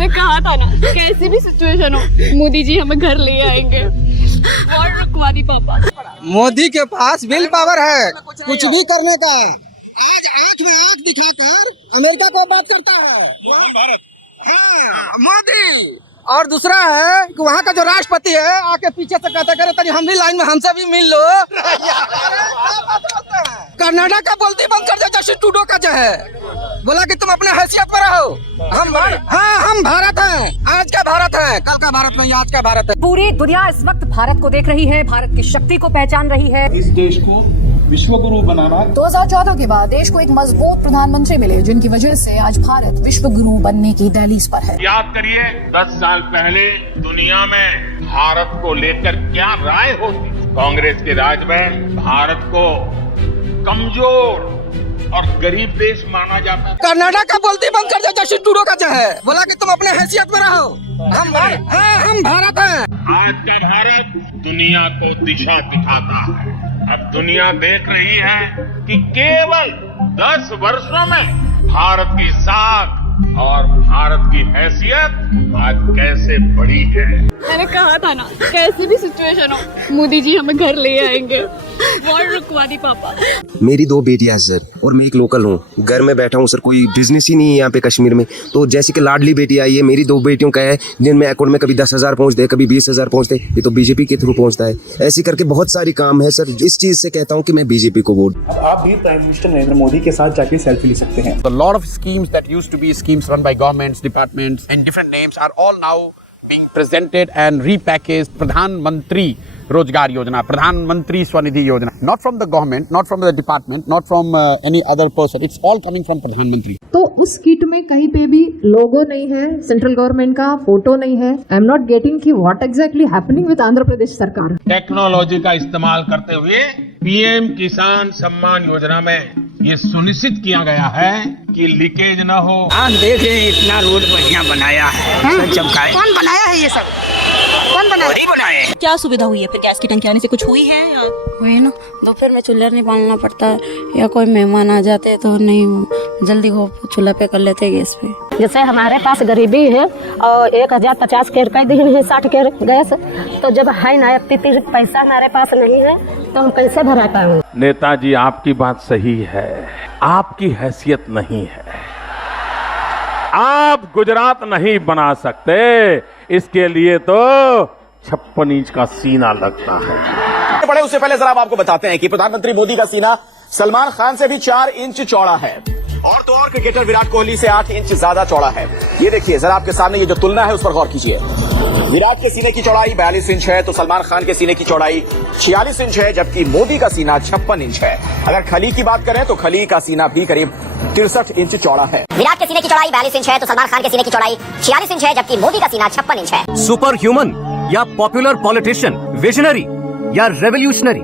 मैंने कहा था ना, कैसी भी सिचुएशन हो मोदी जी हमें घर ले आएंगे। वॉर रुकवा दी पापा। मोदी के पास विल पावर है कुछ भी करने का। आज आंख में आंख दिखाकर अमेरिका को बात करता है भारत। हाँ, मोदी। और दूसरा है कि वहाँ का जो राष्ट्रपति है आके पीछे से कहता करे तनी हम भी लाइन में हमसे भी मिल लो। कनाडा का बोलती बंद कर दे जैसे ट्रूडो का जो है, बोला कि तुम अपने हैसियत पर रहो। हम भारत हैं, आज का भारत है, कल का भारत नहीं, आज का भारत है। पूरी दुनिया इस वक्त भारत को देख रही है, भारत की शक्ति को पहचान रही है। इस देश को विश्व गुरु बनाना। 2014 के बाद देश को एक मजबूत प्रधानमंत्री मिले, जिनकी वजह से आज भारत विश्व गुरु बनने की दहलीज पर है। याद करिए 10 साल पहले दुनिया में भारत को लेकर क्या राय होती। कांग्रेस के राज में भारत को कमजोर और गरीब देश माना जाता। कनाडा का बोलती बंद कर दे जैसे ट्रूडो का जो है, बोला कि तुम अपने हैसियत में रहो। हम भारत हैं। आज का भारत दुनिया को दिशा दिखाता है। अब दुनिया देख रही है कि केवल 10 वर्षों में भारत की साख और भारत की हैसियत आज कैसे बढ़ी है। मैंने कहा था ना, कैसी भी सिचुएशन हो मोदी जी हमें घर ले आएंगे। वॉर रुकवा दी पापा। मेरी 2 बेटियां हैं सर, और मैं एक लोकल हूँ। घर में बैठा हूँ सर, कोई बिजनेस ही नहीं है यहाँ पे कश्मीर में। तो जैसे कि लाडली बेटी आई है, मेरी 2 बेटियों का है, जिनमें अकाउंट में कभी 10,000 पहुँचते, कभी 20,000 पहुँचते। ये तो बीजेपी के थ्रू पहुँचता है। ऐसे करके बहुत सारी काम है सर। इस चीज से कहता हूँ कि मैं बीजेपी को वोट। आप भी प्राइम मिनिस्टर नरेंद्र मोदी के साथ जाके सेल्फी ले सकते हैं। A lot of schemes that used to be schemes run by governments, departments and different names are all now being presented and repackaged. Pradhan Mantri Rozgar Yojana, Pradhan Mantri Swanidhi Yojana. Not from the government, not from the department, not from any other person. It's all coming from Pradhan Mantri. तो उस kit में कहीं पे भी लोगो नहीं है, central government का photo नहीं है। आई एम नॉट गेटिंग कि what exactly happening with Andhra Pradesh सरकार। टेक्नोलॉजी का इस्तेमाल करते हुए पीएम किसान सम्मान योजना में ये सुनिश्चित किया गया है कि लीकेज न हो। आज देख रहे इतना रोड बढ़िया बनाया है। कौन बनाया है ये सब? कौन बनाया? क्या सुविधा हुई है फिर? गैस की टंकी आने से कुछ हुई है या? हुई ना, दोपहर में चूल्हा नहीं बालना पड़ता, या कोई मेहमान आ जाते तो नहीं जल्दी हो चूल्हा पे कर लेते गैस पे। जैसे हमारे पास गरीबी है और 1050 के कई दिन है 60 के गैस, तो जब है ना पैसा हमारे पास नहीं है तो हम कैसे भरा पाएंगे? नेताजी आपकी बात सही है, आपकी हैसियत नहीं है। आप गुजरात नहीं बना सकते, इसके लिए तो 56 इंच का सीना लगता है। बड़े उससे पहले जरा आपको बताते हैं कि प्रधानमंत्री मोदी का सीना सलमान खान से भी 4 इंच चौड़ा है और 2 और क्रिकेटर विराट कोहली से 8 इंच ज्यादा चौड़ा है। ये देखिए जरा आपके सामने ये जो तुलना है उस पर गौर कीजिए। विराट के सीने की चौड़ाई 42 इंच है तो सलमान खान के सीने की चौड़ाई 46 इंच है, जबकि मोदी का सीना 56 इंच है। अगर खली की बात करें तो खली का सीना भी करीब 63 इंच चौड़ा है। विराट के सीने की चौड़ाई 42 इंच है तो सलमान खान के सीने की चौड़ाई 46 इंच है, जबकि मोदी का सीना 56 इंच है। सुपर ह्यूमन या पॉपुलर पॉलिटिशियन, विजनरी या रेवोल्यूशनरी,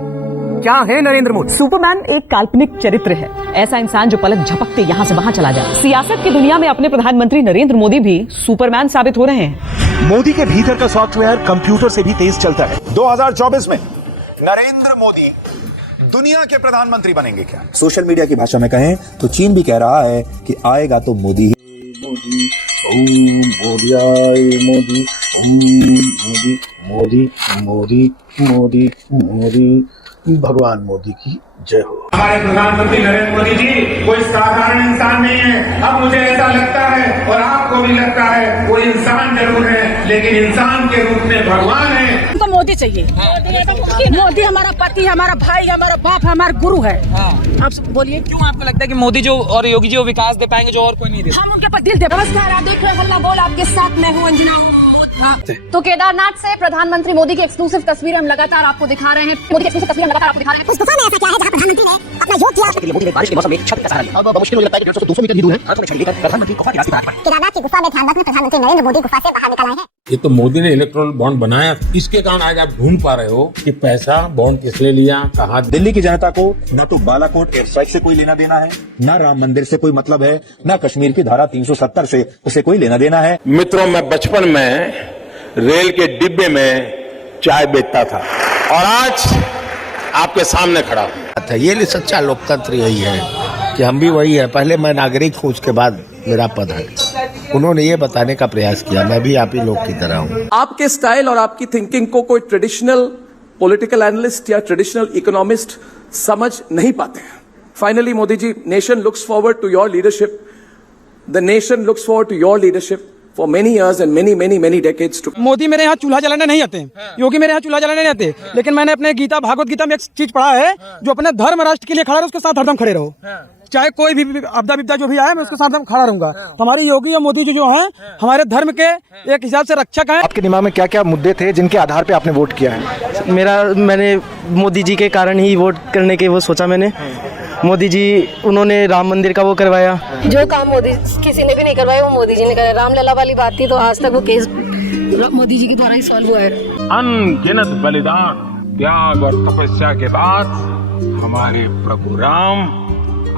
क्या है नरेंद्र मोदी? सुपरमैन एक काल्पनिक चरित्र है, ऐसा इंसान जो पलक झपकते यहाँ से वहाँ चला जाए। सियासत की दुनिया में अपने प्रधानमंत्री नरेंद्र मोदी भी सुपरमैन साबित हो रहे हैं। मोदी के भीतर का सॉफ्टवेयर कंप्यूटर से भी तेज चलता है। 2024 में नरेंद्र मोदी दुनिया के प्रधानमंत्री बनेंगे क्या? सोशल मीडिया की भाषा में कहें तो चीन भी कह रहा है कि आएगा तो मोदी ही। मोदी ओम मोदी आए, मोदी ओम मोदी मोदी मोदी मोदी मोदी, भगवान मोदी की जय हो। हमारे प्रधानमंत्री नरेंद्र मोदी जी कोई साधारण इंसान नहीं है। अब मुझे ऐसा लगता है और आपको भी लगता है वो इंसान जरूर है, लेकिन इंसान के रूप में भगवान है। हमको मोदी चाहिए। मोदी हमारा पति, हमारा भाई, हमारा बाप, हमारा गुरु है। अब बोलिए क्यों आपको लगता है कि मोदी जो और योगी जी वो विकास दे पाएंगे जो और कोई नहीं दे? हम उनके पर दिल दे। नमस्कार, आप देख रहे हैं हल्ला बोल, आपके साथ मैं हूँ अंजना। तो केदारनाथ से प्रधानमंत्री मोदी की एक्सक्लूसिव तस्वीरें हम लगातार आपको दिखा रहे हैं। मोदी की एक्सक्लूसिव तस्वीरें लगातार आपको दिखा रहे हैं। उस गुफा में ऐसा क्या है जहां प्रधानमंत्री ने अपना योग किया? मोदी ने बारिश के मौसम में छत का सहारा लिया। अब मुश्किल मुझे लगता है कि 150 से 200 मीटर ही दूर है। प्रधानमंत्री गुफा के रास्ते पर केदारनाथ की गुफा में ध्यान रखना, प्रधानमंत्री नरेंद्र मोदी गुफा से बाहर निकल आए हैं। ये तो मोदी ने इलेक्ट्रॉनिक बॉन्ड बनाया, इसके कारण आज आप ढूंढ पा रहे हो कि पैसा बॉन्ड किसने लिया, कहा। दिल्ली की जनता को न तो बालाकोट एयर स्ट्राइक से कोई लेना देना है, न राम मंदिर से कोई मतलब है, न कश्मीर की धारा 370 से उसे कोई लेना देना है। मित्रों, मैं बचपन में रेल के डिब्बे में चाय बेचता था और आज आपके सामने खड़ा हूं। ये सच्चा लोकतंत्र यही है कि हम भी वही है, पहले मैं नागरिक हूँ, उसके बाद मेरा पद है। उन्होंने ये बताने का प्रयास किया मैं भी आप ही लोग की तरह हूँ। आपके स्टाइल और आपकी थिंकिंग को कोई ट्रेडिशनल पॉलिटिकल एनालिस्ट या ट्रेडिशनल इकोनॉमिस्ट समझ नहीं पाते हैं। Finally Modi ji, nation looks forward to your leadership. The nation looks forward to your leadership for many years and many decades to। Modi मेरे यहाँ चूल्हा जलाने नहीं आते, योगी मेरे यहाँ चूल्हा जलाने नहीं आते, लेकिन मैंने अपने गीता भागवत गीता में एक चीज पढ़ा है, जो अपने धर्म राष्ट्र के लिए खड़ा रहे उसके साथ हरदम खड़े रहो, चाहे कोई भी आपदा विपदा जो भी आए मैं उसके साथ खड़ा रहूंगा। हमारी योगी और मोदी जी जो हैं हमारे धर्म के एक हिसाब से रक्षक हैं। आपके दिमाग में क्या क्या मुद्दे थे जिनके आधार पे आपने वोट किया है? मैंने मोदी जी के कारण ही वोट करने के वो सोचा मैंने। मोदी जी उन्होंने राम मंदिर का वो करवाया, जो काम मोदी किसी ने भी नहीं करवाया वो मोदी जी ने कराया। रामलला वाली बात थी तो आज तक वो केस मोदी जी के द्वारा ही सॉल्व हुआ है। अनगिनत बलिदान, त्याग और तपस्या के बाद हमारे प्रभु राम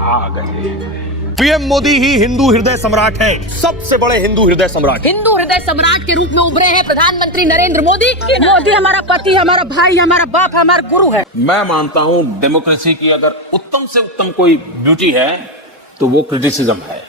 आ गए। पीएम मोदी ही हिंदू हृदय सम्राट हैं, सबसे बड़े हिंदू हृदय सम्राट। हिंदू हृदय सम्राट के रूप में उभरे हैं प्रधानमंत्री नरेंद्र मोदी। मोदी हमारा पति, हमारा भाई, हमारा बाप, हमारा गुरु है। मैं मानता हूं डेमोक्रेसी की अगर उत्तम से उत्तम कोई ब्यूटी है तो वो क्रिटिसिज्म है।